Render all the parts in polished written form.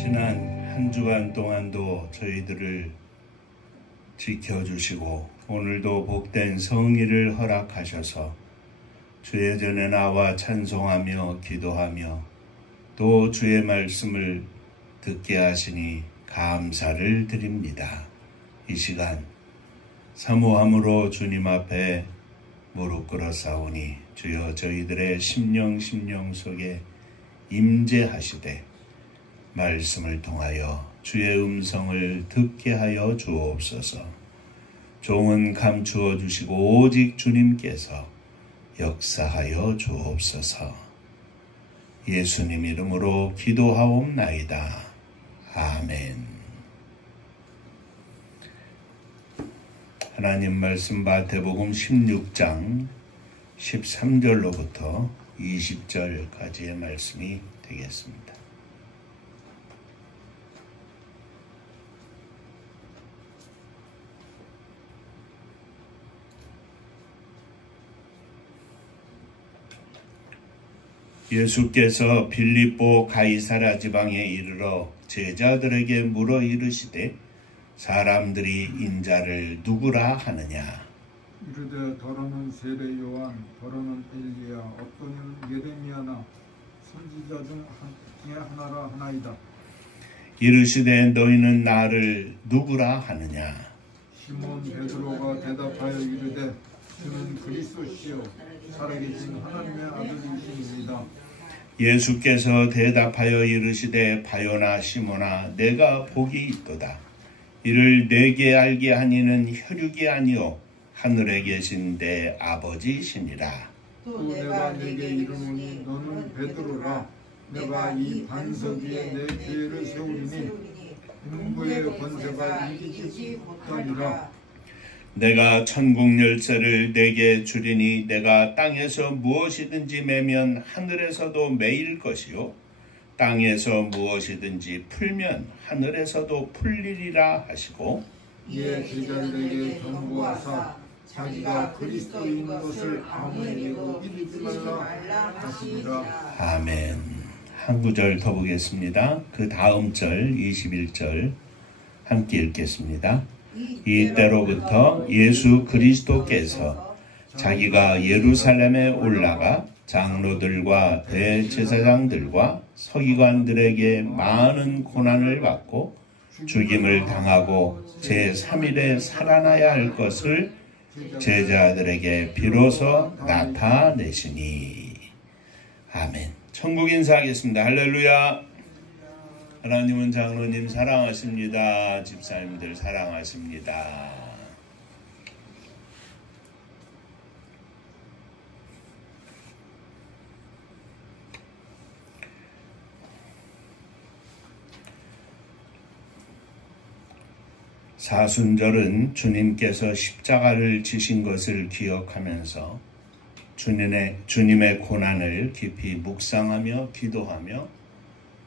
지난 한 주간 동안도 저희들을 지켜주시고 오늘도 복된 성의를 허락하셔서 주의 전에 나와 찬송하며 기도하며 또 주의 말씀을 듣게 하시니 감사를 드립니다. 이 시간 사모함으로 주님 앞에 무릎 꿇어 싸우니 주여 저희들의 심령 속에 임재하시되 말씀을 통하여 주의 음성을 듣게 하여 주옵소서. 종은 감추어 주시고 오직 주님께서 역사하여 주옵소서. 예수님 이름으로 기도하옵나이다. 아멘. 하나님 말씀 마태복음 16장 13절로부터 20절까지의 말씀이 되겠습니다. 예수께서 빌립보 가이사랴 지방에 이르러 제자들에게 물어 이르시되 사람들이 인자를 누구라 하느냐? 이르되 더러는 세례 요한, 더러는 엘리야, 어떠는 예레미야나 선지자 중에 하나라 하나이다. 이르시되 너희는 나를 누구라 하느냐? 시몬 베드로가 대답하여 이르되 주는 그리스도시요 살아계신 하나님의 아들이시니이다. 예수께서 대답하여 이르시되 바요나 시몬아 내가 복이 있도다. 이를 내게 알게 하니는 혈육이 아니요 하늘에 계신 내 아버지시니라. 또 내가 내게 이르노니 너는 베드로라. 내가 이 반석 위에 내 교회를 세우리니 음부의 권세가 이기지 못하리라. 내가 천국 열쇠를 내게 주리니 내가 땅에서 무엇이든지 매면 하늘에서도 매일 것이요 땅에서 무엇이든지 풀면 하늘에서도 풀리리라 하시고 이에 제자들에게 경고하사 자기가 그리스도인 것을 아무에게도 이르지 말라 하시니라. 아멘. 한 구절 더 보겠습니다. 그 다음 절 21절 함께 읽겠습니다. 이때로부터 예수 그리스도께서 자기가 예루살렘에 올라가 장로들과 대제사장들과 서기관들에게 많은 고난을 받고 죽임을 당하고 제3일에 살아나야 할 것을 제자들에게 비로소 나타내시니. 아멘. 천국 인사하겠습니다. 할렐루야. 하나님은 장로님 사랑하십니다. 집사님들 사랑하십니다. 사순절은 주님께서 십자가를 지신 것을 기억하면서 주님의 고난을 깊이 묵상하며 기도하며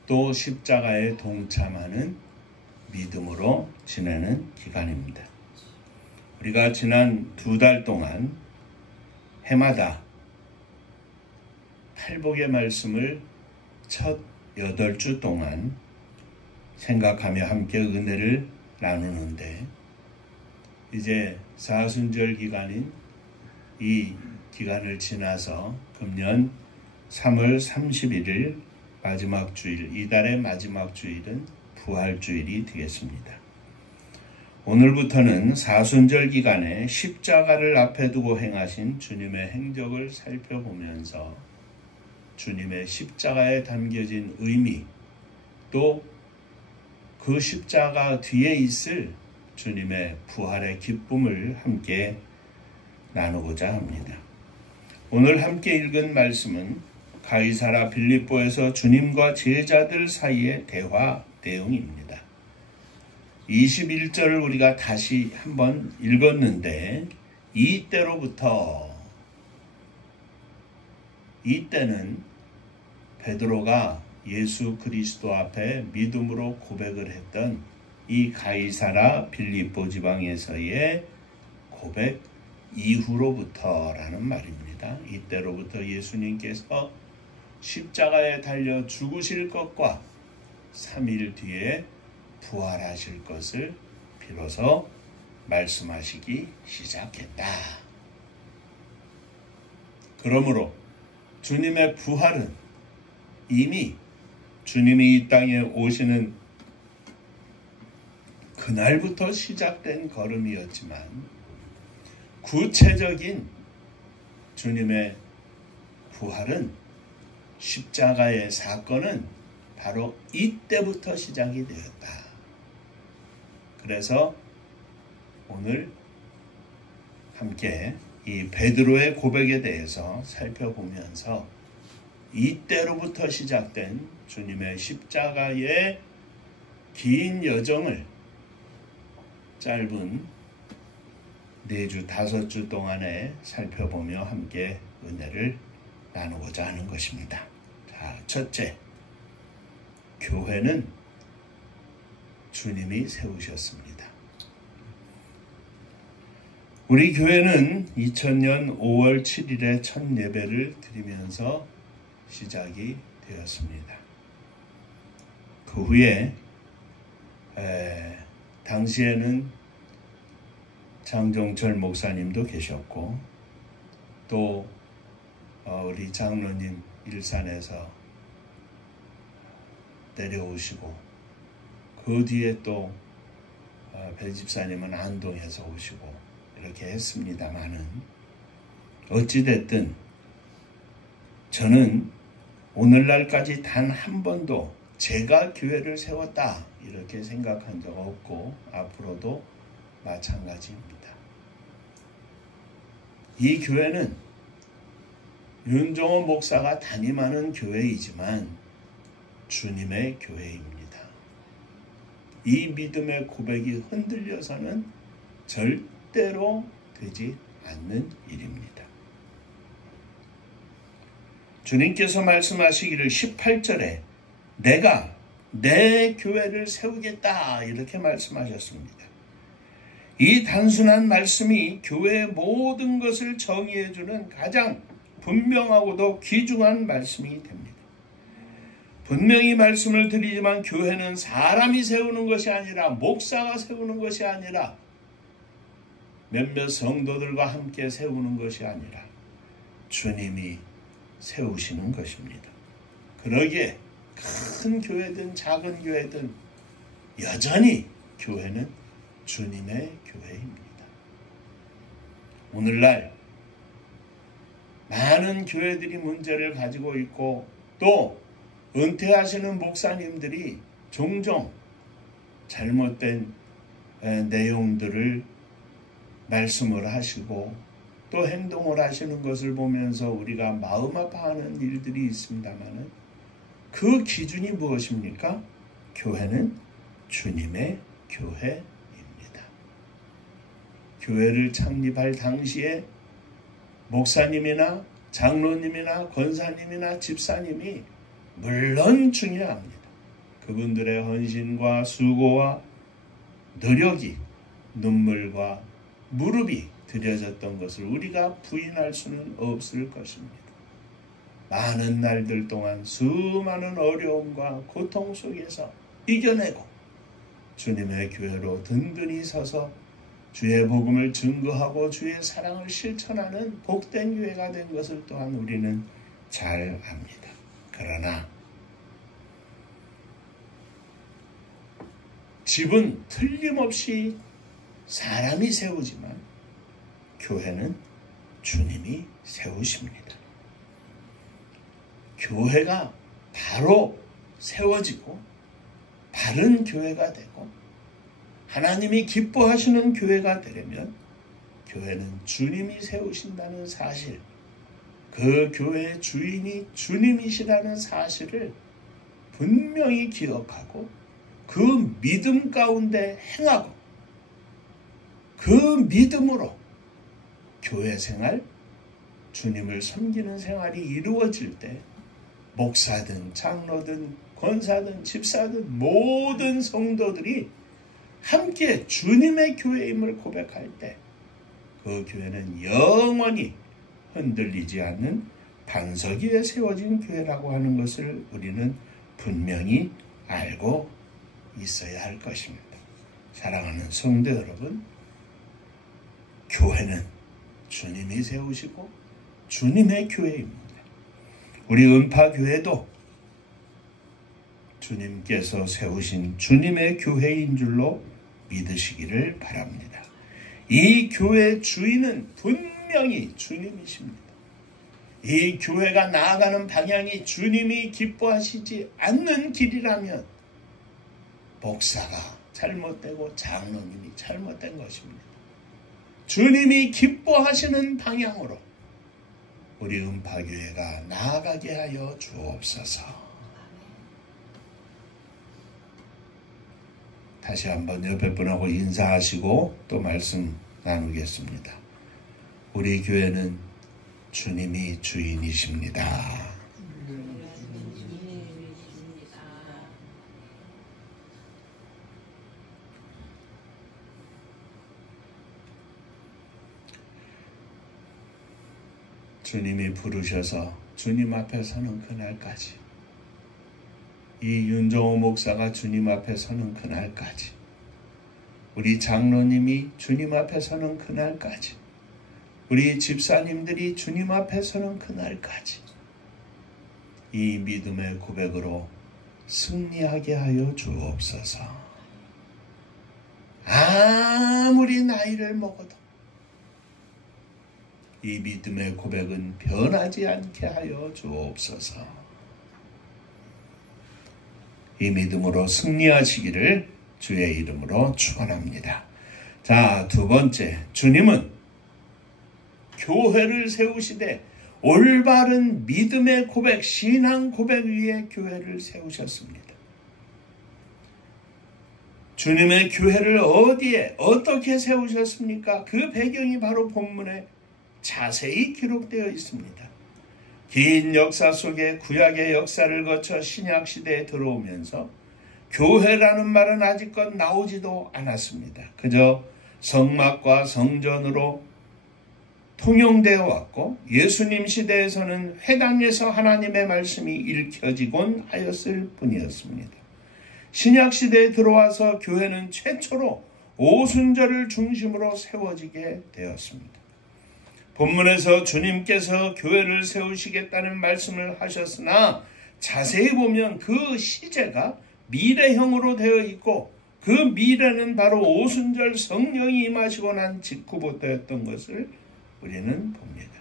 또 십자가에 동참하는 믿음으로 지내는 기간입니다. 우리가 지난 2달 동안 해마다 팔복의 말씀을 첫 8주 동안 생각하며 함께 은혜를 나누는데 이제 사순절 기간인 이 기간을 지나서 금년 3월 31일 마지막 주일, 이달의 마지막 주일은 부활주일이 되겠습니다. 오늘부터는 사순절 기간에 십자가를 앞에 두고 행하신 주님의 행적을 살펴보면서 주님의 십자가에 담겨진 의미, 또 그 십자가 뒤에 있을 주님의 부활의 기쁨을 함께 나누고자 합니다. 오늘 함께 읽은 말씀은 가이사랴 빌립보에서 주님과 제자들 사이의 대화 내용입니다. 21절을 우리가 다시 한번 읽었는데 이때는 베드로가 예수 그리스도 앞에 믿음으로 고백을 했던 이 가이사랴 빌립보 지방에서의 고백 이후로부터라는 말입니다. 이때로부터 예수님께서 십자가에 달려 죽으실 것과 3일 뒤에 부활하실 것을 비로소 말씀하시기 시작했다. 그러므로 주님의 부활은 이미 주님이 이 땅에 오시는 그날부터 시작된 걸음이었지만 구체적인 주님의 부활은 십자가의 사건은 바로 이때부터 시작이 되었다. 그래서 오늘 함께 이 베드로의 고백에 대해서 살펴보면서 이때로부터 시작된 주님의 십자가의 긴 여정을 짧은 4주, 5주 동안에 살펴보며 함께 은혜를 나누고자 하는 것입니다. 자, 첫째, 교회는 주님이 세우셨습니다. 우리 교회는 2000년 5월 7일에 첫 예배를 드리면서 시작이 되었습니다. 그 후에 당시에는 장종철 목사님도 계셨고 또 우리 장로님 일산에서 내려오시고 그 뒤에 또 배 집사님은 안동에서 오시고 이렇게 했습니다마는 어찌됐든 저는 오늘날까지 단 한 번도 제가 교회를 세웠다 이렇게 생각한 적 없고 앞으로도 마찬가지입니다. 이 교회는 윤종호 목사가 담임하는 교회이지만 주님의 교회입니다. 이 믿음의 고백이 흔들려서는 절대로 되지 않는 일입니다. 주님께서 말씀하시기를 18절에 내가 내 교회를 세우겠다 이렇게 말씀하셨습니다. 이 단순한 말씀이 교회의 모든 것을 정의해주는 가장 분명하고도 귀중한 말씀이 됩니다. 분명히 말씀을 드리지만 교회는 사람이 세우는 것이 아니라 목사가 세우는 것이 아니라 몇몇 성도들과 함께 세우는 것이 아니라 주님이 세우시는 것입니다. 그러기에 큰 교회든 작은 교회든 여전히 교회는 주님의 교회입니다. 오늘날 많은 교회들이 문제를 가지고 있고 또 은퇴하시는 목사님들이 종종 잘못된 내용들을 말씀을 하시고 또 행동을 하시는 것을 보면서 우리가 마음 아파하는 일들이 있습니다만 그 기준이 무엇입니까? 교회는 주님의 교회입니다. 교회를 창립할 당시에 목사님이나 장로님이나 권사님이나 집사님이 물론 중요합니다. 그분들의 헌신과 수고와 노력이 눈물과 무릎이 들여졌던 것을 우리가 부인할 수는 없을 것입니다. 많은 날들 동안 수많은 어려움과 고통 속에서 이겨내고 주님의 교회로 든든히 서서 주의 복음을 증거하고 주의 사랑을 실천하는 복된 교회가 된 것을 또한 우리는 잘 압니다. 그러나 집은 틀림없이 사람이 세우지만 교회는 주님이 세우십니다. 교회가 바로 세워지고 바른 교회가 되고 하나님이 기뻐하시는 교회가 되려면 교회는 주님이 세우신다는 사실, 그 교회의 주인이 주님이시라는 사실을 분명히 기억하고 그 믿음 가운데 행하고 그 믿음으로 교회 생활, 주님을 섬기는 생활이 이루어질 때 목사든 장로든 권사든 집사든 모든 성도들이 함께 주님의 교회임을 고백할 때 그 교회는 영원히 흔들리지 않는 반석 위에 세워진 교회라고 하는 것을 우리는 분명히 알고 있어야 할 것입니다. 사랑하는 성도 여러분, 교회는 주님이 세우시고 주님의 교회입니다. 우리 은파교회도 주님께서 세우신 주님의 교회인 줄로 믿으시기를 바랍니다. 이 교회 주인은 분명히 주님이십니다. 이 교회가 나아가는 방향이 주님이 기뻐하시지 않는 길이라면 목사가 잘못되고 장로님이 잘못된 것입니다. 주님이 기뻐하시는 방향으로 우리 은파교회가 나아가게 하여 주옵소서. 다시 한번 옆에 분하고 인사하시고 또 말씀 나누겠습니다. 우리 교회는 주님이 주인이십니다. 주님이 부르셔서 주님 앞에 서는 그날까지, 이 윤정호 목사가 주님 앞에 서는 그날까지, 우리 장로님이 주님 앞에 서는 그날까지, 우리 집사님들이 주님 앞에 서는 그날까지 이 믿음의 고백으로 승리하게 하여 주옵소서. 아무리 나이를 먹어도 이 믿음의 고백은 변하지 않게 하여 주옵소서. 이 믿음으로 승리하시기를 주의 이름으로 축원합니다. 자, 두 번째, 주님은 교회를 세우시되 올바른 믿음의 고백, 신앙 고백 위에 교회를 세우셨습니다. 주님의 교회를 어디에 어떻게 세우셨습니까? 그 배경이 바로 본문에 자세히 기록되어 있습니다. 긴 역사 속에 구약의 역사를 거쳐 신약 시대에 들어오면서 교회라는 말은 아직껏 나오지도 않았습니다. 그저 성막과 성전으로 통용되어 왔고 예수님 시대에서는 회당에서 하나님의 말씀이 읽혀지곤 하였을 뿐이었습니다. 신약 시대에 들어와서 교회는 최초로 오순절을 중심으로 세워지게 되었습니다. 본문에서 주님께서 교회를 세우시겠다는 말씀을 하셨으나 자세히 보면 그 시제가 미래형으로 되어 있고 그 미래는 바로 오순절 성령이 임하시고 난 직후부터였던 것을 우리는 봅니다.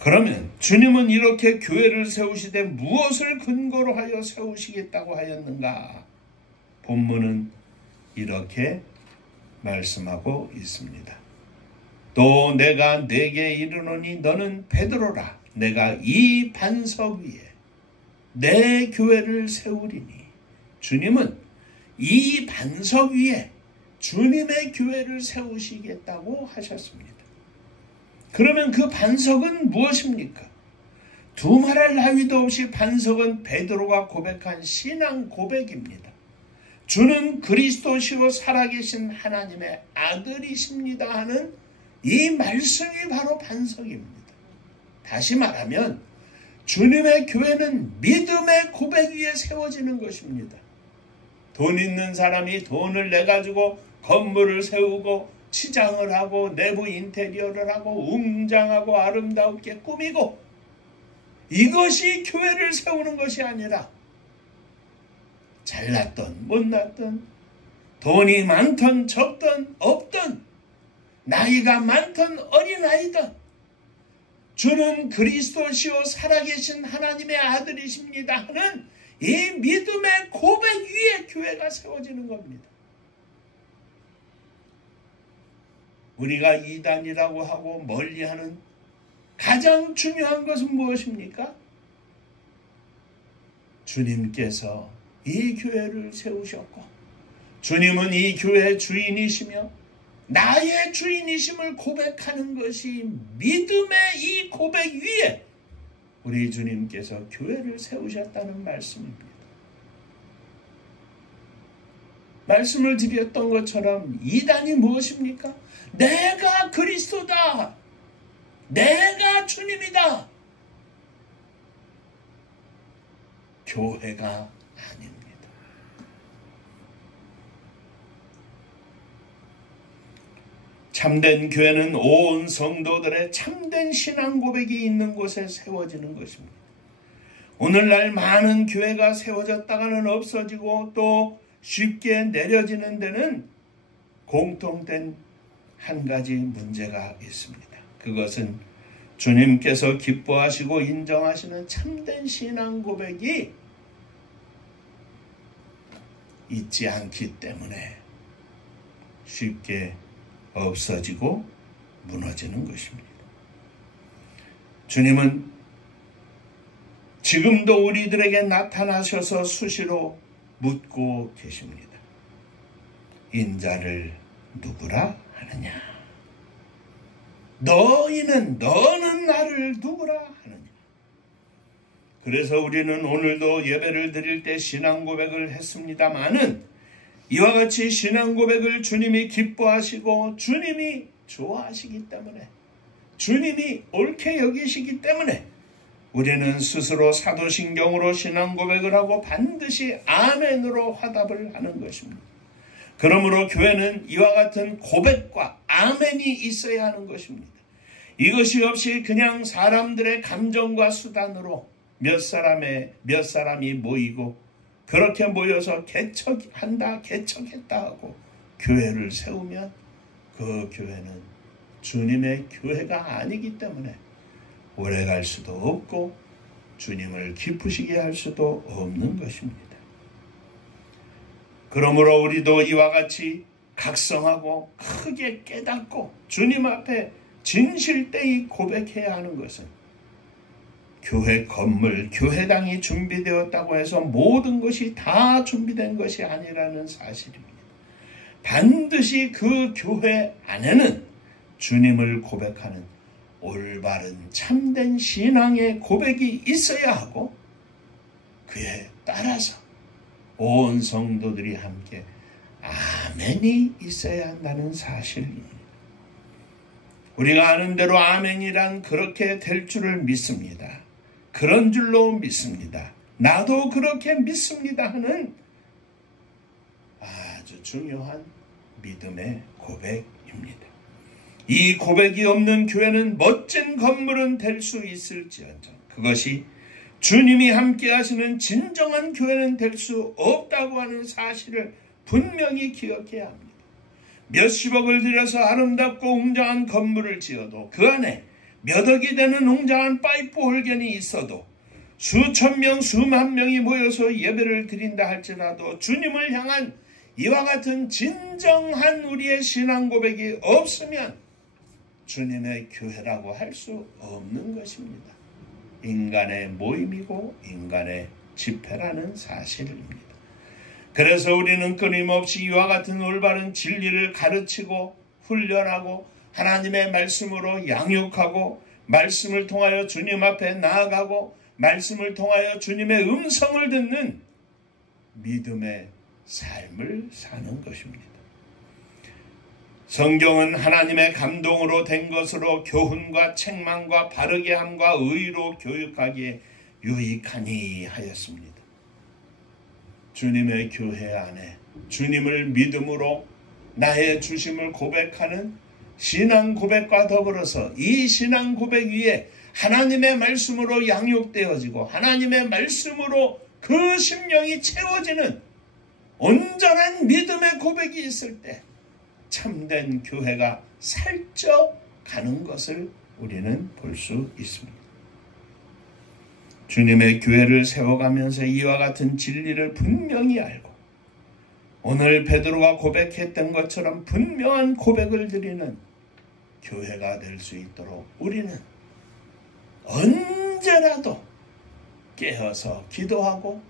그러면 주님은 이렇게 교회를 세우시되 무엇을 근거로 하여 세우시겠다고 하였는가? 본문은 이렇게 말씀하고 있습니다. 또 내가 네게 이르노니 너는 베드로라. 내가 이 반석 위에 내 교회를 세우리니. 주님은 이 반석 위에 주님의 교회를 세우시겠다고 하셨습니다. 그러면 그 반석은 무엇입니까? 두말할 나위도 없이 반석은 베드로가 고백한 신앙 고백입니다. 주는 그리스도시요 살아계신 하나님의 아들이십니다 하는 이 말씀이 바로 반석입니다. 다시 말하면 주님의 교회는 믿음의 고백 위에 세워지는 것입니다. 돈 있는 사람이 돈을 내가지고 건물을 세우고 치장을 하고 내부 인테리어를 하고 웅장하고 아름답게 꾸미고, 이것이 교회를 세우는 것이 아니라 잘났던 못났던, 돈이 많던 적던 없던, 나이가 많던 어린아이든 주는 그리스도시요 살아계신 하나님의 아들이십니다 하는 이 믿음의 고백 위에 교회가 세워지는 겁니다. 우리가 이단이라고 하고 멀리하는 가장 중요한 것은 무엇입니까? 주님께서 이 교회를 세우셨고 주님은 이 교회의 주인이시며 나의 주인이심을 고백하는 것이 믿음의 이 고백 위에 우리 주님께서 교회를 세우셨다는 말씀입니다. 말씀을 드렸던 것처럼 이단이 무엇입니까? 내가 그리스도다. 내가 주님이다. 교회가 아닙니다. 참된 교회는 온 성도들의 참된 신앙 고백이 있는 곳에 세워지는 것입니다. 오늘날 많은 교회가 세워졌다가는 없어지고 또 쉽게 내려지는 데는 공통된 한 가지 문제가 있습니다. 그것은 주님께서 기뻐하시고 인정하시는 참된 신앙 고백이 있지 않기 때문에 쉽게 없어지고 무너지는 것입니다. 주님은 지금도 우리들에게 나타나셔서 수시로 묻고 계십니다. 인자를 누구라 하느냐? 너는 나를 누구라 하느냐? 그래서 우리는 오늘도 예배를 드릴 때 신앙 고백을 했습니다마는 이와 같이 신앙 고백을 주님이 기뻐하시고 주님이 좋아하시기 때문에 주님이 옳게 여기시기 때문에 우리는 스스로 사도신경으로 신앙 고백을 하고 반드시 아멘으로 화답을 하는 것입니다. 그러므로 교회는 이와 같은 고백과 아멘이 있어야 하는 것입니다. 이것이 없이 그냥 사람들의 감정과 수단으로 몇 사람이 모이고 그렇게 모여서 개척했다 하고 교회를 세우면 그 교회는 주님의 교회가 아니기 때문에 오래 갈 수도 없고 주님을 기쁘시게 할 수도 없는 것입니다. 그러므로 우리도 이와 같이 각성하고 크게 깨닫고 주님 앞에 진실되이 고백해야 하는 것은 교회 건물, 교회당이 준비되었다고 해서 모든 것이 다 준비된 것이 아니라는 사실입니다. 반드시 그 교회 안에는 주님을 고백하는 올바른 참된 신앙의 고백이 있어야 하고 그에 따라서 온 성도들이 함께 아멘이 있어야 한다는 사실입니다. 우리가 아는 대로 아멘이란 그렇게 될 줄을 믿습니다. 그런 줄로 믿습니다. 나도 그렇게 믿습니다 하는 아주 중요한 믿음의 고백입니다. 이 고백이 없는 교회는 멋진 건물은 될 수 있을지언정 그것이 주님이 함께 하시는 진정한 교회는 될 수 없다고 하는 사실을 분명히 기억해야 합니다. 몇십억을 들여서 아름답고 웅장한 건물을 지어도 그 안에 몇 억이 되는 웅장한 파이프 홀겐이 있어도 수천 명, 수만 명이 모여서 예배를 드린다 할지라도 주님을 향한 이와 같은 진정한 우리의 신앙 고백이 없으면 주님의 교회라고 할 수 없는 것입니다. 인간의 모임이고 인간의 집회라는 사실입니다. 그래서 우리는 끊임없이 이와 같은 올바른 진리를 가르치고 훈련하고 하나님의 말씀으로 양육하고 말씀을 통하여 주님 앞에 나아가고 말씀을 통하여 주님의 음성을 듣는 믿음의 삶을 사는 것입니다. 성경은 하나님의 감동으로 된 것으로 교훈과 책망과 바르게 함과 의로 교육하기에 유익하니 하였습니다. 주님의 교회 안에 주님을 믿음으로 나의 주심을 고백하는 신앙 고백과 더불어서 이 신앙 고백 위에 하나님의 말씀으로 양육되어지고 하나님의 말씀으로 그 심령이 채워지는 온전한 믿음의 고백이 있을 때 참된 교회가 살쪄가는 것을 우리는 볼 수 있습니다. 주님의 교회를 세워가면서 이와 같은 진리를 분명히 알고 오늘 베드로가 고백했던 것처럼 분명한 고백을 드리는 교회가 될 수 있도록 우리는 언제라도 깨어서 기도하고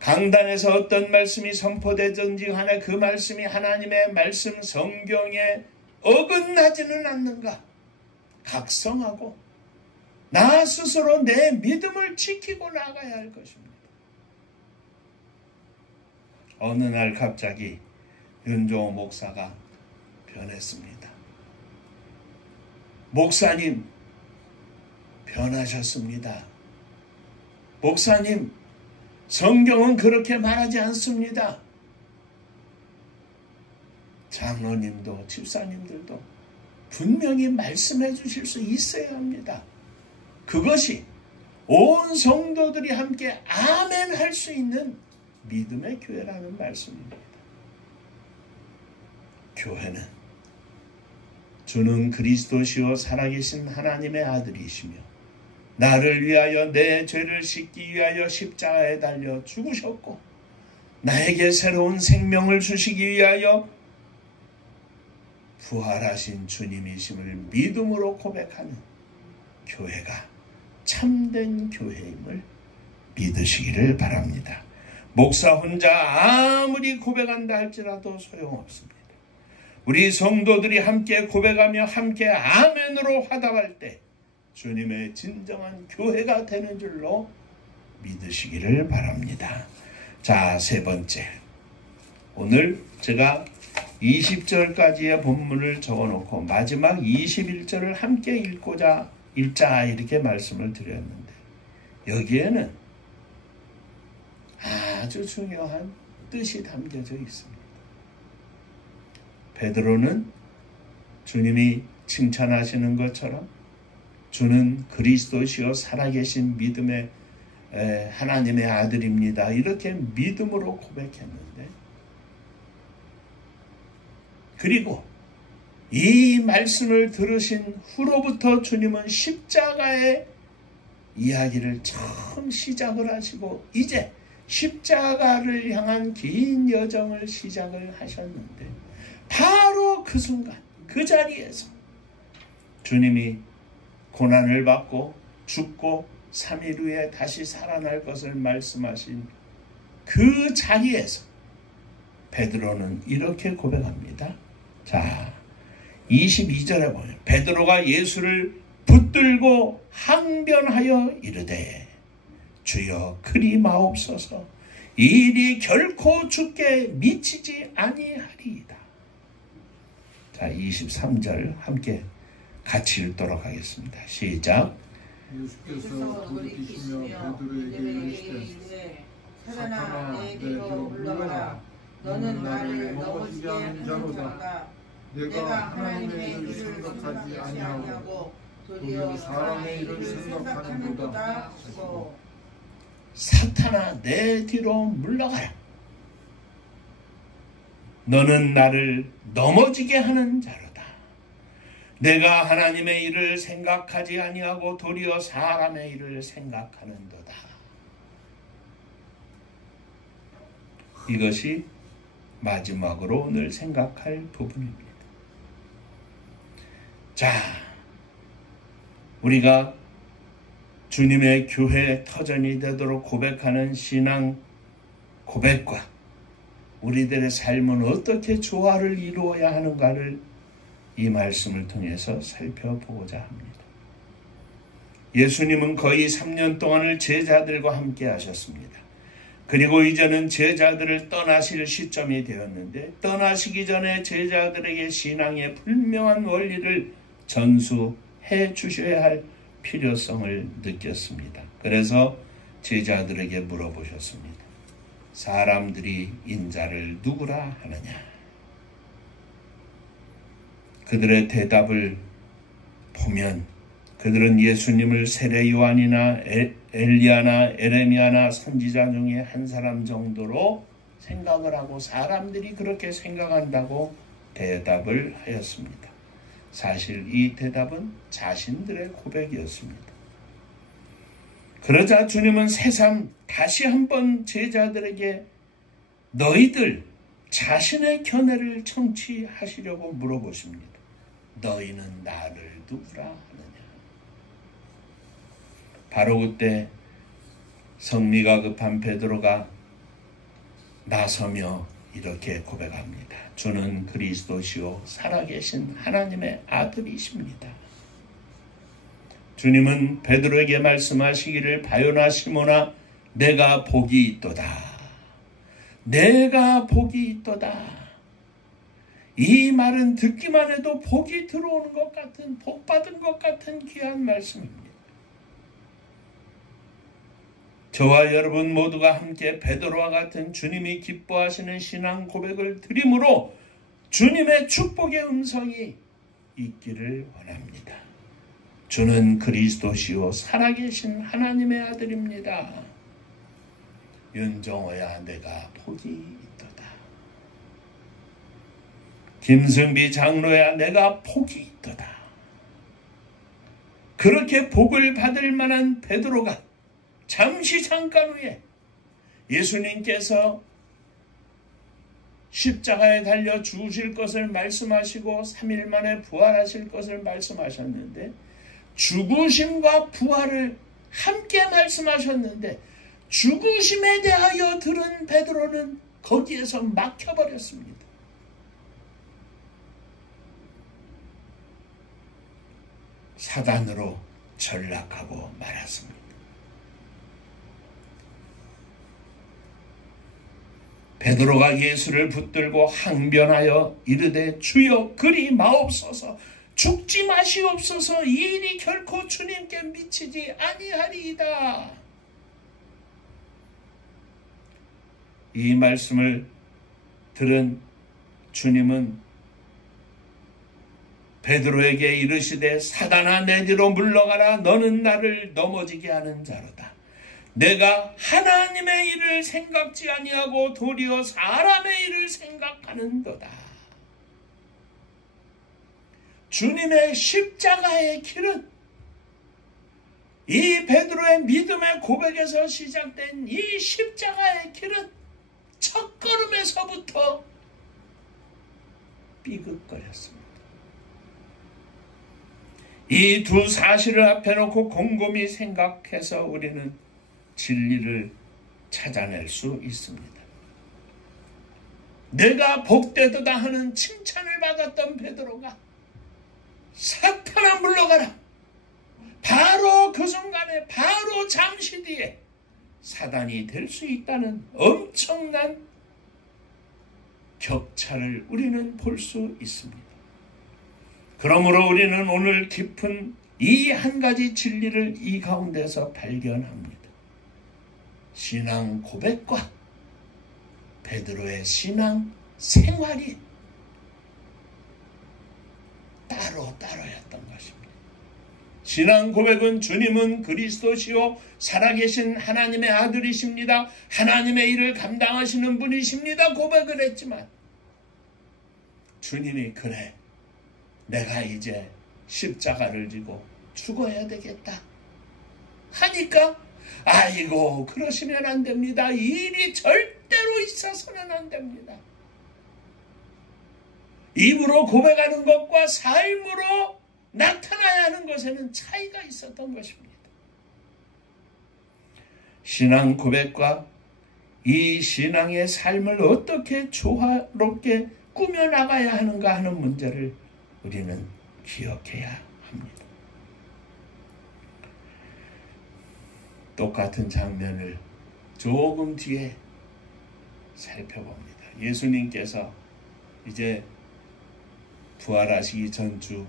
강단에서 어떤 말씀이 선포되든지 간에 그 말씀이 하나님의 말씀 성경에 어긋나지는 않는가 각성하고 나 스스로 내 믿음을 지키고 나가야 할 것입니다. 어느 날 갑자기 윤종호 목사가 변했습니다. 목사님 변하셨습니다. 목사님 성경은 그렇게 말하지 않습니다. 장로님도 집사님들도 분명히 말씀해 주실 수 있어야 합니다. 그것이 온 성도들이 함께 아멘 할 수 있는 믿음의 교회라는 말씀입니다. 교회는 주는 그리스도시요 살아계신 하나님의 아들이시며 나를 위하여 내 죄를 씻기 위하여 십자가에 달려 죽으셨고 나에게 새로운 생명을 주시기 위하여 부활하신 주님이심을 믿음으로 고백하는 교회가 참된 교회임을 믿으시기를 바랍니다. 목사 혼자 아무리 고백한다 할지라도 소용없습니다. 우리 성도들이 함께 고백하며 함께 아멘으로 화답할 때 주님의 진정한 교회가 되는 줄로 믿으시기를 바랍니다. 자, 세 번째. 오늘 제가 20절까지의 본문을 적어놓고 마지막 21절을 함께 읽자 이렇게 말씀을 드렸는데 여기에는 아주 중요한 뜻이 담겨져 있습니다. 베드로는 주님이 칭찬하시는 것처럼 주는 그리스도시요 살아계신 믿음의 하나님의 아들입니다. 이렇게 믿음으로 고백했는데 그리고 이 말씀을 들으신 후로부터 주님은 십자가의 이야기를 처음 시작을 하시고 이제 십자가를 향한 긴 여정을 시작을 하셨는데 바로 그 순간 그 자리에서 주님이 고난을 받고 죽고 3일 후에 다시 살아날 것을 말씀하신 그 자리에서 베드로는 이렇게 고백합니다. 자, 22절에 보면 베드로가 예수를 붙들고 항변하여 이르되 주여 그리 마옵소서 이 일이 결코 주께 미치지 아니하리이다. 자, 23절 함께 같이 읽도록 하겠습니다. 시작. 예수께서 돌이키시며 베드로에게 이르시되 사탄아 내 뒤로 물러가라 너는 나를 넘어지게 하는 자로다. 내가 하나님의 일을 생각하지 아니하고 도리어 사람의 일을 생각하는도다 하시고 사탄아 내 뒤로 물러가라. 너는 나를 넘어지게 하는 자로다. 내가 하나님의 일을 생각하지 아니하고 도리어 사람의 일을 생각하는도다. 이것이 마지막으로 오늘 생각할 부분입니다. 자, 우리가 주님의 교회 터전이 되도록 고백하는 신앙 고백과 우리들의 삶은 어떻게 조화를 이루어야 하는가를 이 말씀을 통해서 살펴보고자 합니다. 예수님은 거의 3년 동안을 제자들과 함께 하셨습니다. 그리고 이제는 제자들을 떠나실 시점이 되었는데 떠나시기 전에 제자들에게 신앙의 분명한 원리를 전수해 주셔야 할 필요성을 느꼈습니다. 그래서 제자들에게 물어보셨습니다. 사람들이 인자를 누구라 하느냐? 그들의 대답을 보면 그들은 예수님을 세례 요한이나 엘리야나 에레미야나 선지자 중에 한 사람 정도로 생각을 하고 사람들이 그렇게 생각한다고 대답을 하였습니다. 사실 이 대답은 자신들의 고백이었습니다. 그러자 주님은 새삼 다시 한번 제자들에게 너희들 자신의 견해를 청취하시려고 물어보십니다. 너희는 나를 누구라 하느냐? 바로 그때 성미가 급한 베드로가 나서며 이렇게 고백합니다. 주는 그리스도시요 살아계신 하나님의 아들이십니다. 주님은 베드로에게 말씀하시기를 바요나 시몬아 내가 복이 있도다. 내가 복이 있도다. 이 말은 듣기만 해도 복이 들어오는 것 같은 복받은 것 같은 귀한 말씀입니다. 저와 여러분 모두가 함께 베드로와 같은 주님이 기뻐하시는 신앙 고백을 드림으로 주님의 축복의 음성이 있기를 원합니다. 주는 그리스도시요 살아계신 하나님의 아들입니다. 윤정호야 내가 복이 있도다. 김승비 장로야 내가 복이 있도다. 그렇게 복을 받을 만한 베드로가 잠시 잠깐 후에 예수님께서 십자가에 달려 죽으실 것을 말씀하시고 3일 만에 부활하실 것을 말씀하셨는데 죽으심과 부활을 함께 말씀하셨는데 죽으심에 대하여 들은 베드로는 거기에서 막혀버렸습니다. 사단으로 전락하고 말았습니다. 베드로가 예수를 붙들고 항변하여 이르되 주여 그리 마옵소서 죽지 마시옵소서 이 일이 결코 주님께 미치지 아니하리이다. 이 말씀을 들은 주님은 베드로에게 이르시되 사단아 내 뒤로 물러가라 너는 나를 넘어지게 하는 자로다. 내가 하나님의 일을 생각지 아니하고 도리어 사람의 일을 생각하는도다. 주님의 십자가의 길은 이 베드로의 믿음의 고백에서 시작된 이 십자가의 길은 첫걸음에서부터 삐걱거렸습니다. 이 두 사실을 앞에 놓고 곰곰이 생각해서 우리는 진리를 찾아낼 수 있습니다. 내가 복되도다 하는 칭찬을 받았던 베드로가 사탄아 물러가라. 바로 그 순간에 바로 잠시 뒤에 사단이 될 수 있다는 엄청난 격차를 우리는 볼 수 있습니다. 그러므로 우리는 오늘 깊은 이 한 가지 진리를 이 가운데서 발견합니다. 신앙 고백과 베드로의 신앙 생활이 따로였던 것입니다. 신앙 고백은 주님은 그리스도시요 살아계신 하나님의 아들이십니다. 하나님의 일을 감당하시는 분이십니다. 고백을 했지만 주님이 그래 내가 이제 십자가를 지고 죽어야 되겠다 하니까 아이고 그러시면 안 됩니다. 이 일이 절대로 있어서는 안 됩니다. 입으로 고백하는 것과 삶으로 나타나야 하는 것에는 차이가 있었던 것입니다. 신앙 고백과 이 신앙의 삶을 어떻게 조화롭게 꾸며나가야 하는가 하는 문제를 우리는 기억해야 합니다. 똑같은 장면을 조금 뒤에 살펴봅니다. 예수님께서 이제 부활하시기 전주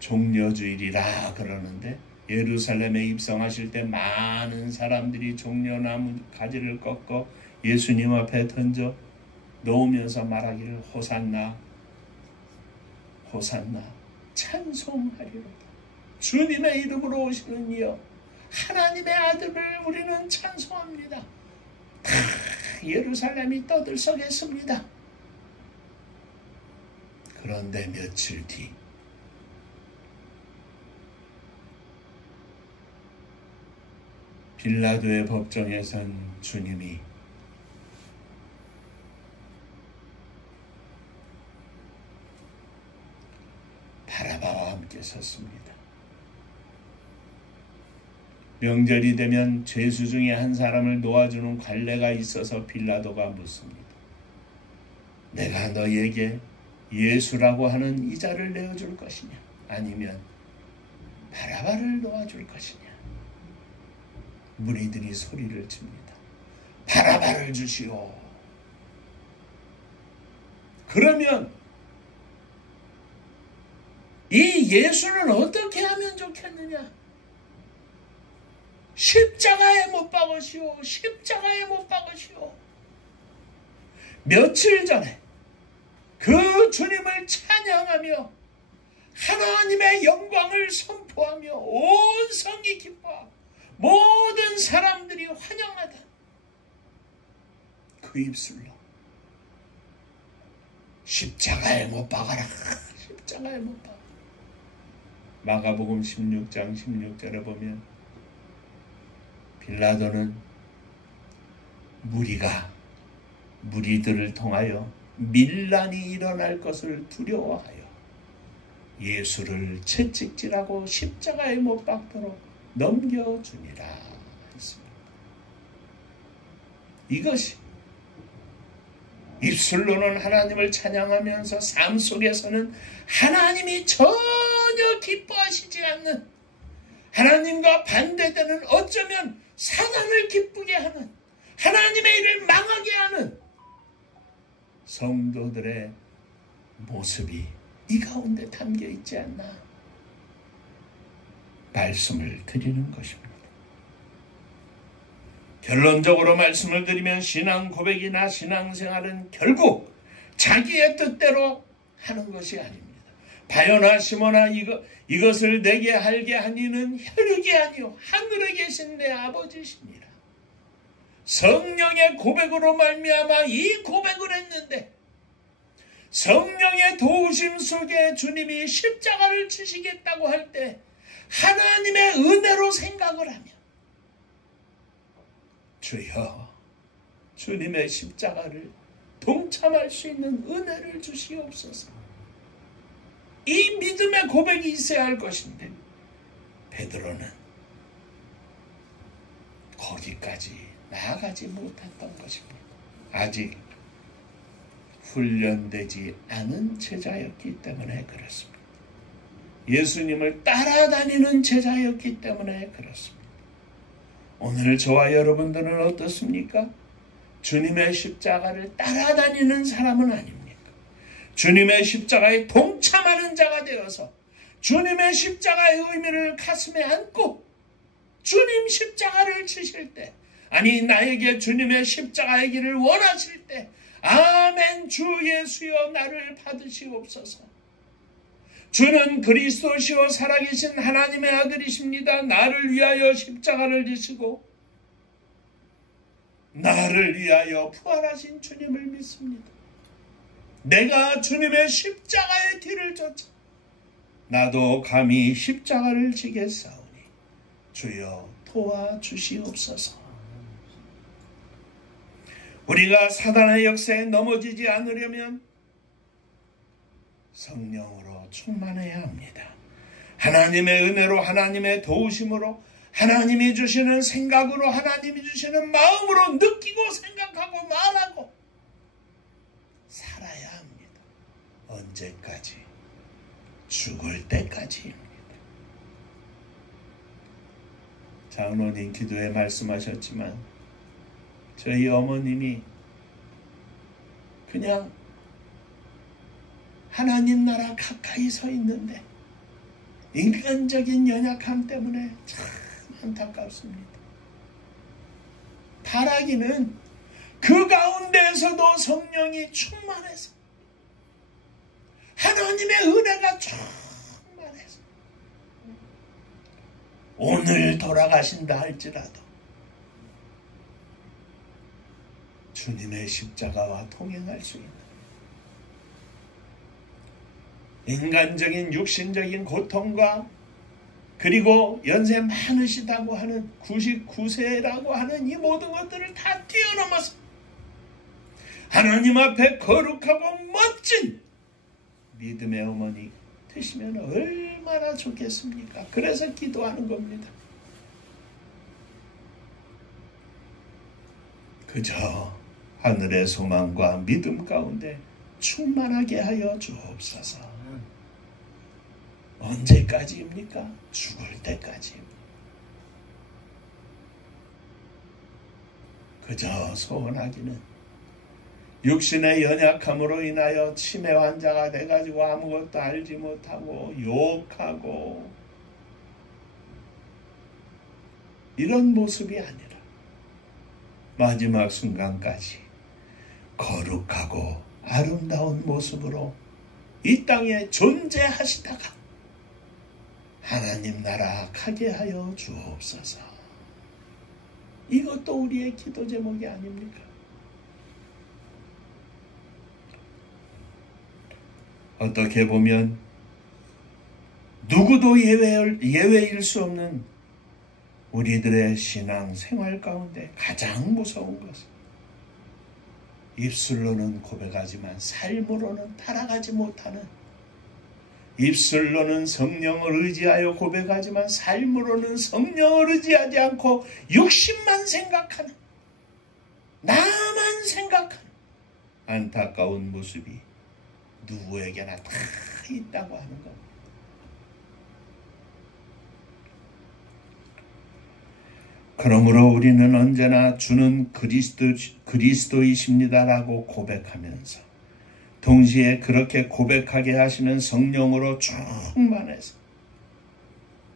종려주일이라 그러는데 예루살렘에 입성하실 때 많은 사람들이 종려나무 가지를 꺾어 예수님 앞에 던져 놓으면서 말하기를 호산나 호산나 찬송하리로다. 주님의 이름으로 오시는 이여 하나님의 아들을 우리는 찬송합니다. 예루살렘이 떠들썩했습니다. 그런데 며칠 뒤 빌라도의 법정에선 주님이 바라바와 함께 섰습니다. 명절이 되면 죄수 중에 한 사람을 놓아주는 관례가 있어서 빌라도가 묻습니다. 내가 너희에게 예수라고 하는 이 자를 내어줄 것이냐 아니면 바라바를 놓아줄 것이냐. 무리들이 소리를 칩니다. 바라바를 주시오. 그러면 이 예수는 어떻게 하면 좋겠느냐? 십자가에 못 박으시오. 십자가에 못 박으시오. 며칠 전에 그 주님을 찬양하며 하나님의 영광을 선포하며 온 성이 기뻐하고 모든 사람들이 환영하다. 그 입술로 십자가에 못 박아라. 십자가에 못 박아. 마가복음 16장 16절에 보면 빌라도는 무리들을 통하여 밀란이 일어날 것을 두려워하여 예수를 채찍질하고 십자가에 못 박도록 넘겨주니라 했습니다. 이것이 입술로는 하나님을 찬양하면서 삶 속에서는 하나님이 전혀 기뻐하시지 않는, 하나님과 반대되는, 어쩌면 사단을 기쁘게 하는, 하나님의 일을 망하게 하는 성도들의 모습이 이 가운데 담겨 있지 않나 말씀을 드리는 것입니다. 결론적으로 말씀을 드리면 신앙 고백이나 신앙생활은 결국 자기의 뜻대로 하는 것이 아닙니다. 바요나 시모나 이것을 내게 알게 한 이는 혈육이 아니요 하늘에 계신 내 아버지시니라. 성령의 고백으로 말미암아 이 고백을 했는데, 성령의 도우심 속에 주님이 십자가를 지시겠다고 할 때 하나님의 은혜로 생각을 하며, 주여 주님의 십자가를 동참할 수 있는 은혜를 주시옵소서. 이 믿음의 고백이 있어야 할 것인데 베드로는 거기까지 나아가지 못했던 것입니다. 아직 훈련되지 않은 제자였기 때문에 그렇습니다. 예수님을 따라다니는 제자였기 때문에 그렇습니다. 오늘 저와 여러분들은 어떻습니까? 주님의 십자가를 따라다니는 사람은 아닙니까? 주님의 십자가에 동참하는 자가 되어서 주님의 십자가의 의미를 가슴에 안고 주님 십자가를 지실 때, 아니 나에게 주님의 십자가의 길을 원하실 때, 아멘 주 예수여 나를 받으시옵소서. 주는 그리스도시요 살아계신 하나님의 아들이십니다. 나를 위하여 십자가를 지시고 나를 위하여 부활하신 주님을 믿습니다. 내가 주님의 십자가의 뒤를 쫓아 나도 감히 십자가를 지겠사오니 주여 도와주시옵소서. 우리가 사단의 역사에 넘어지지 않으려면 성령으로 충만해야 합니다. 하나님의 은혜로, 하나님의 도우심으로, 하나님이 주시는 생각으로, 하나님이 주시는 마음으로 느끼고 생각하고 말하고 살아야 합니다. 언제까지? 죽을 때까지입니다. 장로님 기도에 말씀하셨지만 저희 어머님이 그냥 하나님 나라 가까이 서 있는데 인간적인 연약함 때문에 참 안타깝습니다. 바라기는 그 가운데에서도 성령이 충만해서, 하나님의 은혜가 충만해서 오늘 돌아가신다 할지라도 주님의 십자가와 동행할 수 있는, 인간적인 육신적인 고통과 그리고 연세 많으시다고 하는 99세라고 하는 이 모든 것들을 다 뛰어넘어서 하나님 앞에 거룩하고 멋진 믿음의 어머니 되시면 얼마나 좋겠습니까? 그래서 기도하는 겁니다. 그저 하늘의 소망과 믿음 가운데 충만하게 하여 주옵소서. 언제까지입니까? 죽을 때까지입니다. 그저 소원하기는 육신의 연약함으로 인하여 치매 환자가 돼가지고 아무것도 알지 못하고 욕하고 이런 모습이 아니라 마지막 순간까지 거룩하고 아름다운 모습으로 이 땅에 존재하시다가 하나님 나라 가게 하여 주옵소서. 이것도 우리의 기도 제목이 아닙니까? 어떻게 보면 누구도 예외일 수 없는 우리들의 신앙 생활 가운데 가장 무서운 것은 입술로는 고백하지만 삶으로는 따라가지 못하는, 입술로는 성령을 의지하여 고백하지만 삶으로는 성령을 의지하지 않고 육신만 생각하는, 나만 생각하는 안타까운 모습이 누구에게나 다 있다고 하는 겁니다. 그러므로 우리는 언제나 주는 그리스도이십니다라고 고백하면서 동시에 그렇게 고백하게 하시는 성령으로 충만해서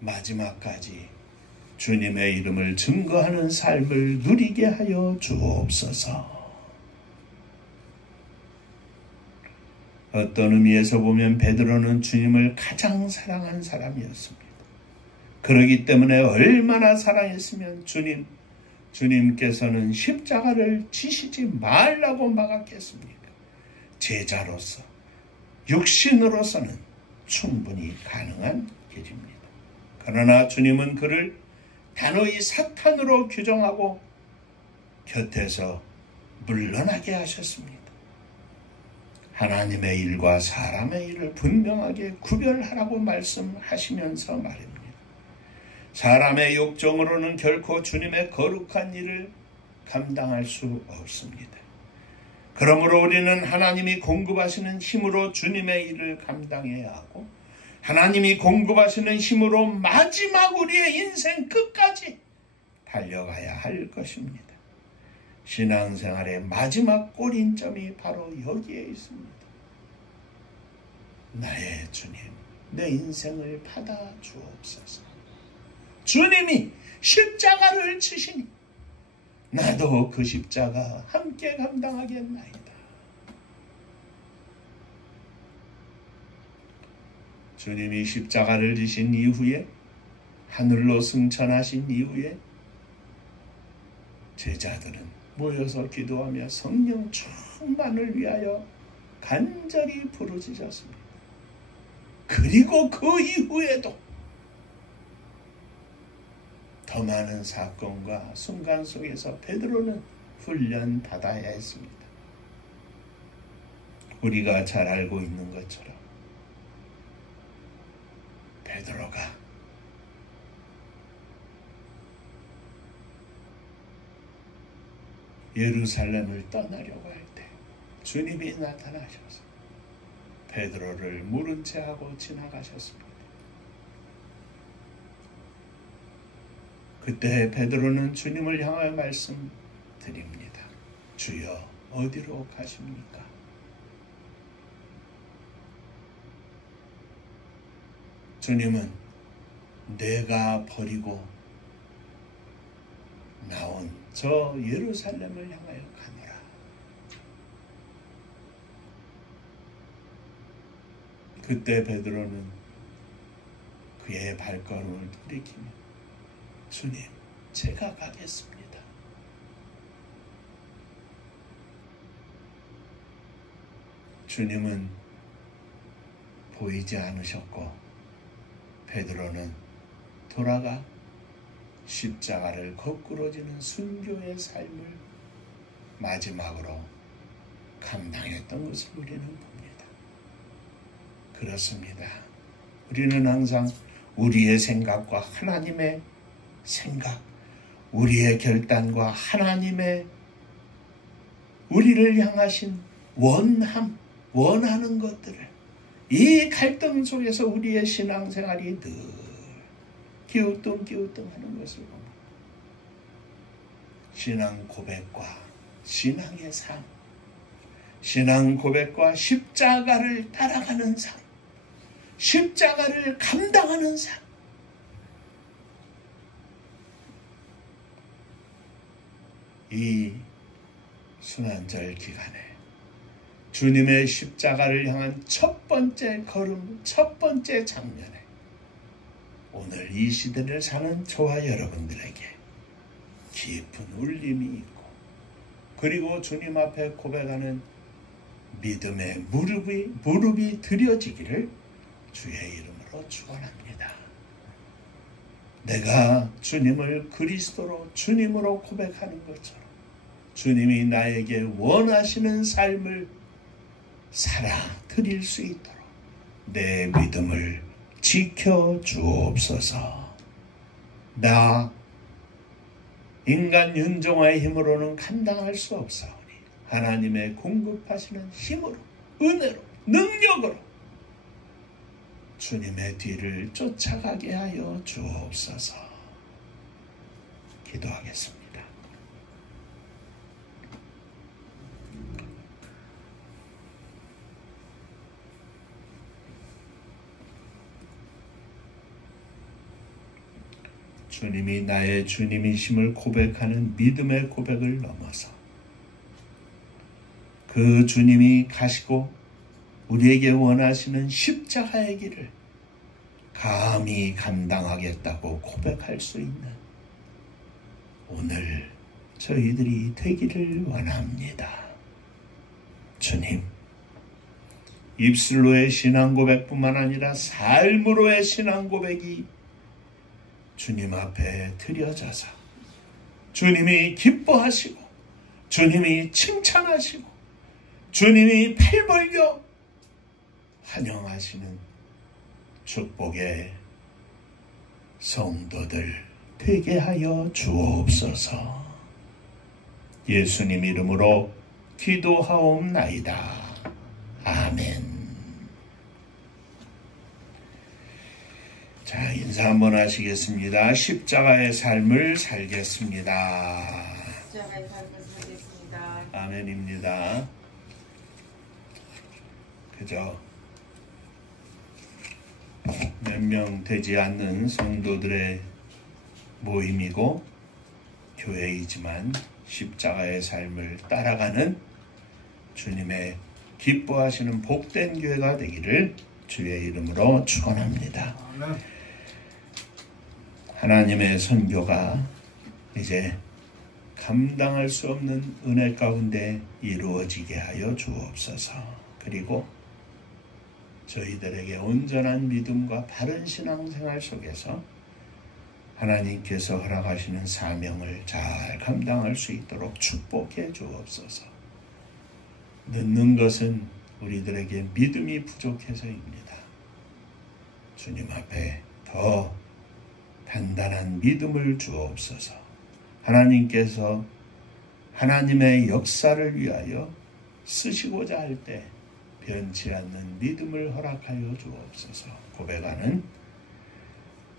마지막까지 주님의 이름을 증거하는 삶을 누리게 하여 주옵소서. 어떤 의미에서 보면 베드로는 주님을 가장 사랑한 사람이었습니다. 그러기 때문에 얼마나 사랑했으면 주님께서는 십자가를 지시지 말라고 막았겠습니까? 제자로서, 육신으로서는 충분히 가능한 길입니다. 그러나 주님은 그를 단호히 사탄으로 규정하고 곁에서 물러나게 하셨습니다. 하나님의 일과 사람의 일을 분명하게 구별하라고 말씀하시면서 말입니다. 사람의 욕정으로는 결코 주님의 거룩한 일을 감당할 수 없습니다. 그러므로 우리는 하나님이 공급하시는 힘으로 주님의 일을 감당해야 하고, 하나님이 공급하시는 힘으로 마지막 우리의 인생 끝까지 달려가야 할 것입니다. 신앙생활의 마지막 꼬린점이 바로 여기에 있습니다. 나의 주님, 내 인생을 받아 주옵소서. 주님이 십자가를 지시니 나도 그 십자가 함께 감당하겠나이다. 주님이 십자가를 지신 이후에, 하늘로 승천하신 이후에 제자들은 모여서 기도하며 성령 충만을 위하여 간절히 부르짖었습니다. 그리고 그 이후에도 더 많은 사건과 순간 속에서 베드로는 훈련 받아야 했습니다. 우리가 잘 알고 있는 것처럼 베드로가 예루살렘을 떠나려고 할 때 주님이 나타나셔서 베드로를 모른 채 하고 지나가셨습니다. 그때 베드로는 주님을 향하여 말씀드립니다. 주여, 어디로 가십니까? 주님은 내가 버리고 나온 저 예루살렘을 향하여 가노라. 그때 베드로는 그의 발걸음을 돌이키며 주님, 제가 가겠습니다. 주님은 보이지 않으셨고 베드로는 돌아가 십자가를 거꾸로 지는 순교의 삶을 마지막으로 감당했던 것을 우리는 봅니다. 그렇습니다. 우리는 항상 우리의 생각과 하나님의 생각, 우리의 결단과 하나님의 우리를 향하신 원하는 것들을, 이 갈등 속에서 우리의 신앙생활이 늘 기우뚱하는 것을 봅니다. 신앙 고백과 신앙의 삶, 신앙 고백과 십자가를 따라가는 삶, 십자가를 감당하는 삶, 이 순환절 기간에 주님의 십자가를 향한 첫 번째 걸음, 첫 번째 장면에 오늘 이 시대를 사는 저와 여러분들에게 깊은 울림이 있고, 그리고 주님 앞에 고백하는 믿음의 무릎이 드려지기를 주의 이름으로 축원합니다. 내가 주님을 그리스도로 주님으로 고백하는 것처럼 주님이 나에게 원하시는 삶을 살아 드릴 수 있도록 내 믿음을 지켜 주옵소서. 나 인간 윤정화의 힘으로는 감당할 수 없사오니 하나님의 공급하시는 힘으로, 은혜로, 능력으로 주님의 뒤를 쫓아가게 하여 주옵소서. 기도하겠습니다. 주님이 나의 주님이심을 고백하는 믿음의 고백을 넘어서 그 주님이 가시고 우리에게 원하시는 십자가의 길을 감히 감당하겠다고 고백할 수 있는 오늘 저희들이 되기를 원합니다. 주님, 입술로의 신앙 고백뿐만 아니라 삶으로의 신앙 고백이 주님 앞에 드려져서 주님이 기뻐하시고 주님이 칭찬하시고 주님이 팔 벌려 환영하시는 축복의 성도들 되게 하여 주옵소서. 예수님 이름으로 기도하옵나이다. 아멘. 자, 인사 한번 하시겠습니다. 십자가의 삶을 살겠습니다. 십자가의 삶을 살겠습니다. 아멘입니다. 그저 몇 명 되지 않는 성도들의 모임이고 교회이지만 십자가의 삶을 따라가는 주님의 기뻐하시는 복된 교회가 되기를 주의 이름으로 축원합니다. 하나님의 선교가 이제 감당할 수 없는 은혜 가운데 이루어지게 하여 주옵소서. 그리고 저희들에게 온전한 믿음과 바른 신앙생활 속에서 하나님께서 허락하시는 사명을 잘 감당할 수 있도록 축복해 주옵소서. 늦는 것은 우리들에게 믿음이 부족해서입니다. 주님 앞에 더 단단한 믿음을 주옵소서. 하나님께서 하나님의 역사를 위하여 쓰시고자 할 때 변치 않는 믿음을 허락하여 주옵소서. 고백하는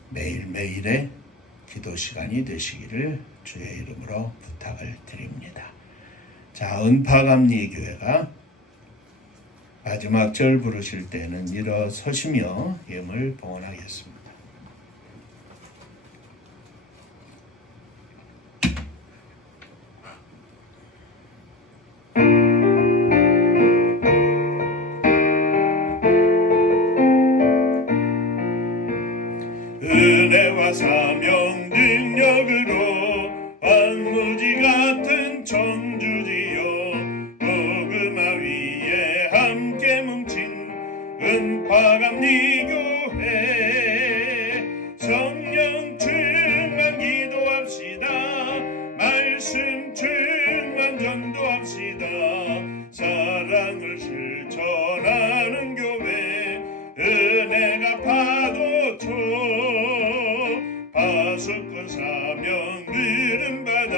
매일매일의 기도 시간이 되시기를 주의 이름으로 부탁을 드립니다. 자, 은파감리 교회가 마지막 절 부르실 때는 일어서시며 예물 봉헌하겠습니다. 은혜와 사명 능력으로 안무지 같은 청주지요 복음화 위에 함께 뭉친 은파감리 교회 성령 충만 기도합시다. 말씀 충만 전도합시다. 사랑을 실천하는 교회 은혜가 파도쳐 파수꾼 사명 들음받아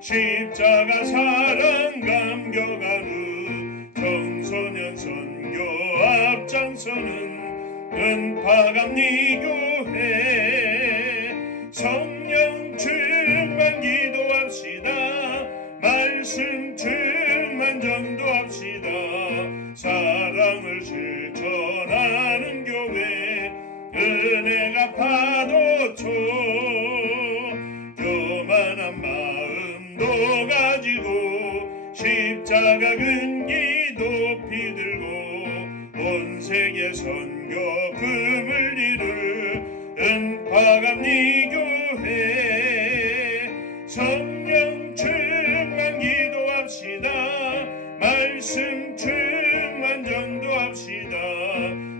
십자가 사랑 감격하는 청소년 선교 앞장서는 은파감리 교회 성령 충만 기도합시다. 말씀 충만 전도합시다. 사랑을 실천하는 교회 은혜가 파도쳐 교만한 마음 녹아 가지고 십자가 근기 높이 들고 온 세계 선교금을 이룰 은파감리 교회 성령 충만 기도합시다. 말씀 충만 전도합시다.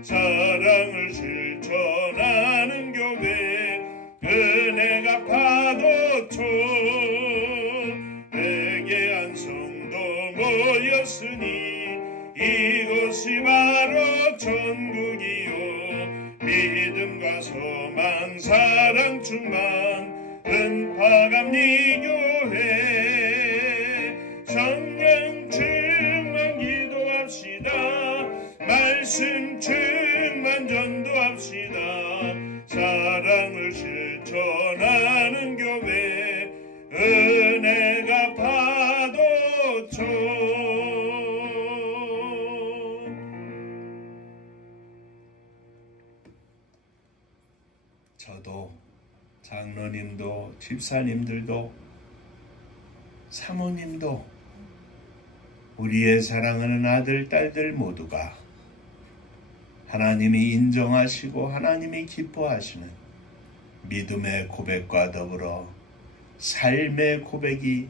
사랑을 실천하는 교회 은혜가 파도초 회개한 성도 모였으니 이곳이 바로 천국이요 믿음과 소망 사랑 충만 은파감리 교회 성령 충만 기도합시다. 말씀 충만 전도합시다. 사랑을 실천하는 교회 은혜가 파도초. 저도 장로님도 집사님들도 사모님도 우리의 사랑하는 아들 딸들 모두가 하나님이 인정하시고 하나님이 기뻐하시는 믿음의 고백과 더불어 삶의 고백이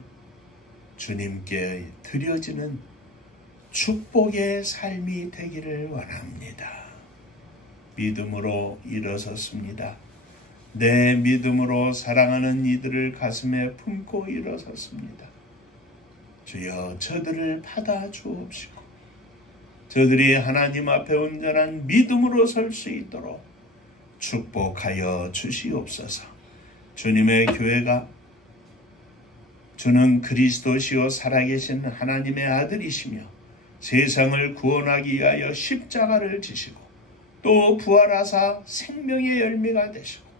주님께 드려지는 축복의 삶이 되기를 원합니다. 믿음으로 일어섰습니다. 내 믿음으로 사랑하는 이들을 가슴에 품고 일어섰습니다. 주여 저들을 받아 주옵시고 저들이 하나님 앞에 온전한 믿음으로 설 수 있도록 축복하여 주시옵소서. 주님의 교회가 주는 그리스도시요 살아계신 하나님의 아들이시며 세상을 구원하기 위하여 십자가를 지시고 또 부활하사 생명의 열매가 되시고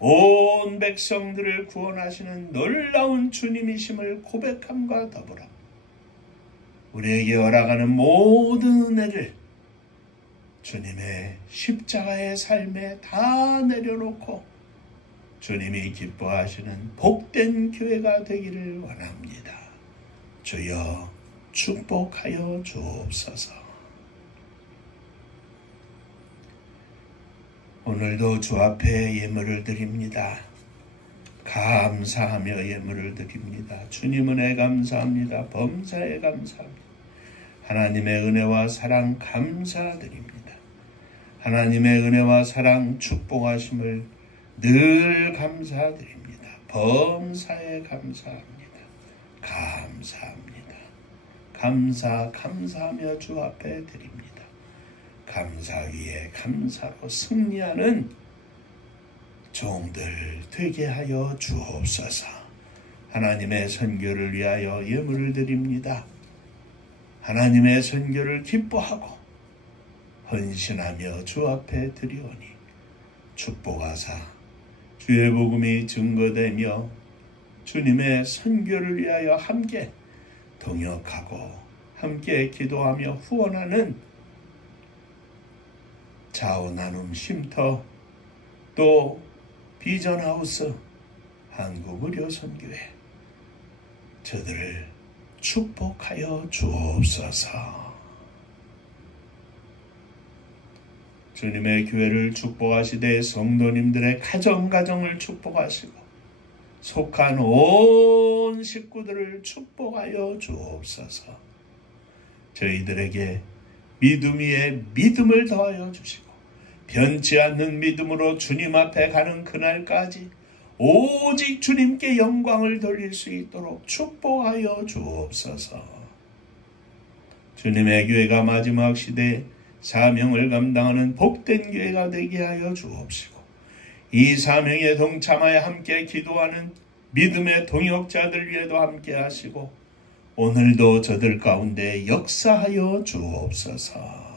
온 백성들을 구원하시는 놀라운 주님이심을 고백함과 더불어 우리에게 허락하는 모든 은혜를 주님의 십자가의 삶에 다 내려놓고 주님이 기뻐하시는 복된 교회가 되기를 원합니다. 주여 축복하여 주옵소서. 오늘도 주 앞에 예물을 드립니다. 감사하며 예물을 드립니다. 주님 은혜 감사합니다. 범사에 감사합니다. 하나님의 은혜와 사랑 감사드립니다. 하나님의 은혜와 사랑 축복하심을 늘 감사드립니다. 범사에 감사합니다. 감사합니다. 감사하며 주 앞에 드립니다. 감사 위에 감사로 승리하는 종들 되게 하여 주옵소서. 하나님의 선교를 위하여 예물을 드립니다. 하나님의 선교를 기뻐하고 헌신하며 주 앞에 드리오니 축복하사 주의 복음이 증거되며 주님의 선교를 위하여 함께 동역하고 함께 기도하며 후원하는 자원나눔 쉼터 또 비전하우스 한국의료선교회 저들을 축복하여 주옵소서. 주님의 교회를 축복하시되 성도님들의 가정을 축복하시고 속한 온 식구들을 축복하여 주옵소서. 저희들에게 믿음 위에 믿음을 더하여 주시고 변치 않는 믿음으로 주님 앞에 가는 그날까지 오직 주님께 영광을 돌릴 수 있도록 축복하여 주옵소서. 주님의 교회가 마지막 시대에 사명을 감당하는 복된 교회가 되게 하여 주옵시고 이 사명에 동참하여 함께 기도하는 믿음의 동역자들 위에도 함께 하시고 오늘도 저들 가운데 역사하여 주옵소서.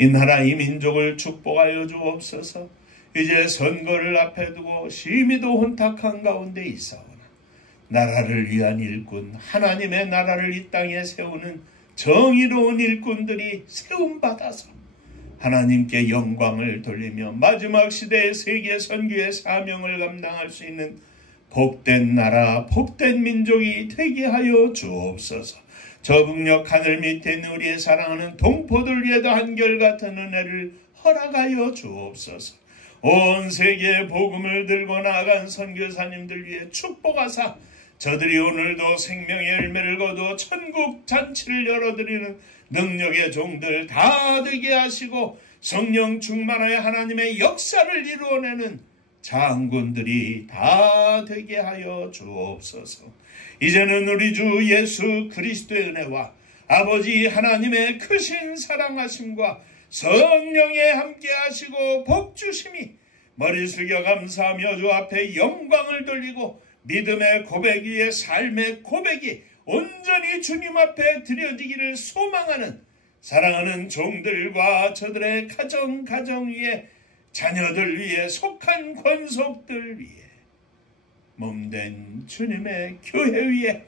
이 나라 이 민족을 축복하여 주옵소서. 이제 선거를 앞에 두고 심히도 혼탁한 가운데 있사오나 나라를 위한 일꾼, 하나님의 나라를 이 땅에 세우는 정의로운 일꾼들이 세움받아서 하나님께 영광을 돌리며 마지막 시대의 세계 선교의 사명을 감당할 수 있는 복된 나라 복된 민족이 되게 하여 주옵소서. 저 북녘 하늘 밑에 있는 우리의 사랑하는 동포들 위에도 한결같은 은혜를 허락하여 주옵소서. 온 세계에 복음을 들고 나아간 선교사님들 위해 축복하사 저들이 오늘도 생명의 열매를 거두어 천국 잔치를 열어드리는 능력의 종들 다 되게 하시고 성령 충만하여 하나님의 역사를 이루어내는 장군들이 다 되게 하여 주옵소서. 이제는 우리 주 예수 그리스도의 은혜와 아버지 하나님의 크신 사랑하심과 성령의 함께 하시고 복주심이 머리 숙여 감사하며 주 앞에 영광을 돌리고 믿음의 고백 위에 삶의 고백이 온전히 주님 앞에 드려지기를 소망하는 사랑하는 종들과 저들의 가정 위에 자녀들 위에 속한 권속들 위에 몸된 주님의 교회 위에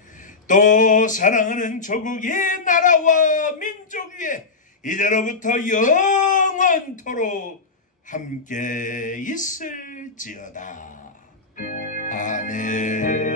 또 사랑하는 조국의 나라와 민족 위에 이제로부터 영원토록 함께 있을지어다. 아멘.